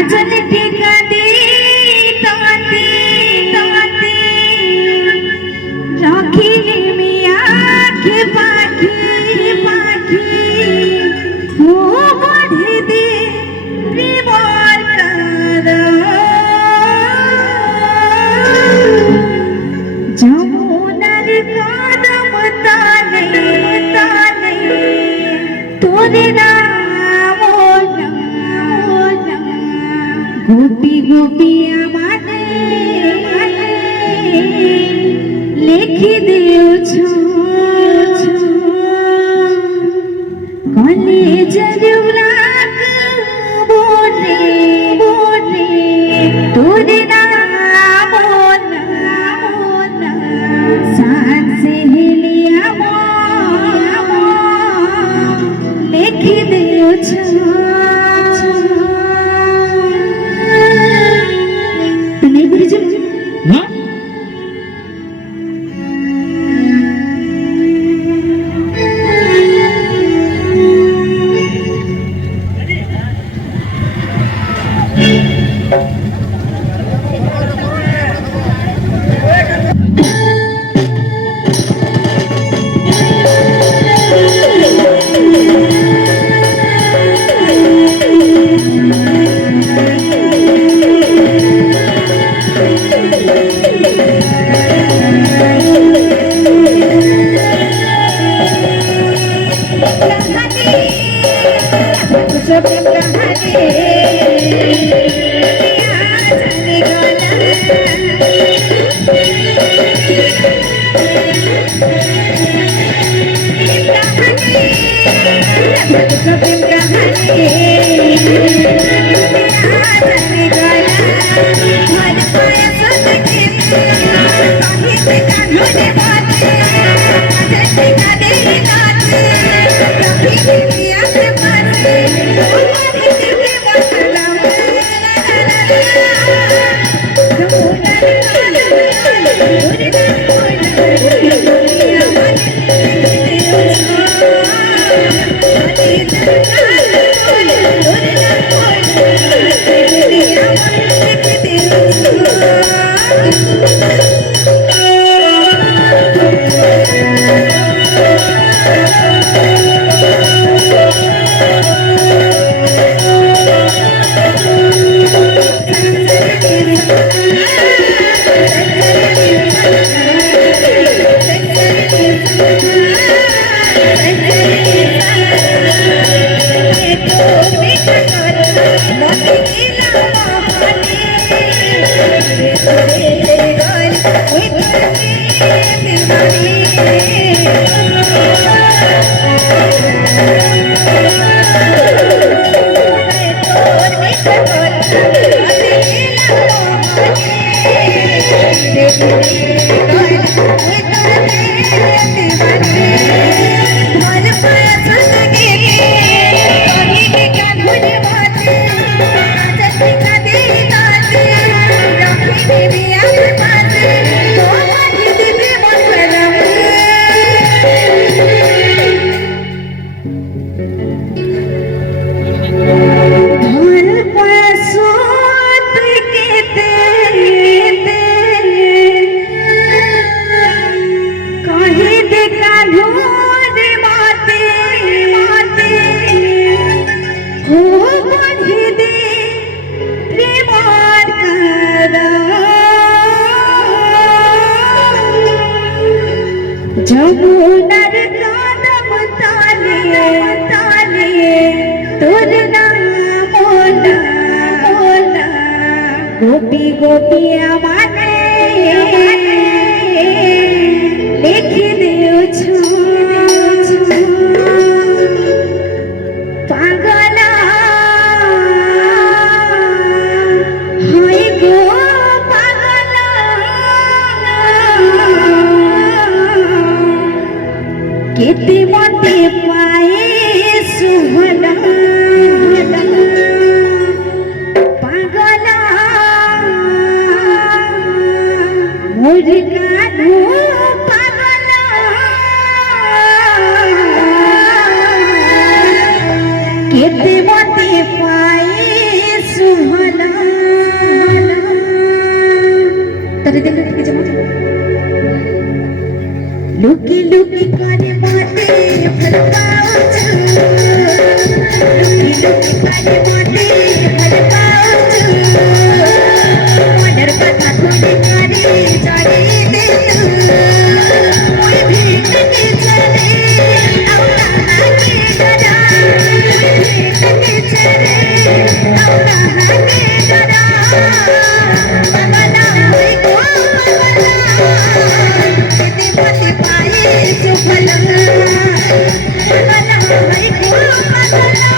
काजल टीका दे ताते ताते राखी मिया के पाखी पाखी वो बढ़े दे प्रेमर कारा যমুনার কদম তালে তালে তোরে নাম গোপী গোপী আমারে লিখে দিয়েছ কলেজের বলে বলে তোরে যমুনার কদম তালে তালে তোর নাম গোপী গোপী আমারে লিখে দিয়েছ পাগলা হয় গো কেতে মতে পায়ে সুভলা পাগলা মোর কানু পাগলা কেতে মতে পায়ে सुहला तरे दिल ठीक जमा लुकी लुकी करे मोते फलकाओ लुकी लुकी करे मोते फलकाओ मर्डर कथा थोड़ी करे चढ़े दे कोई भेंट के चले औला के डरा कोई भेंट के चले औला के डरा पगला होई को पगला किते पति पाए सुफल पगला होई को पगला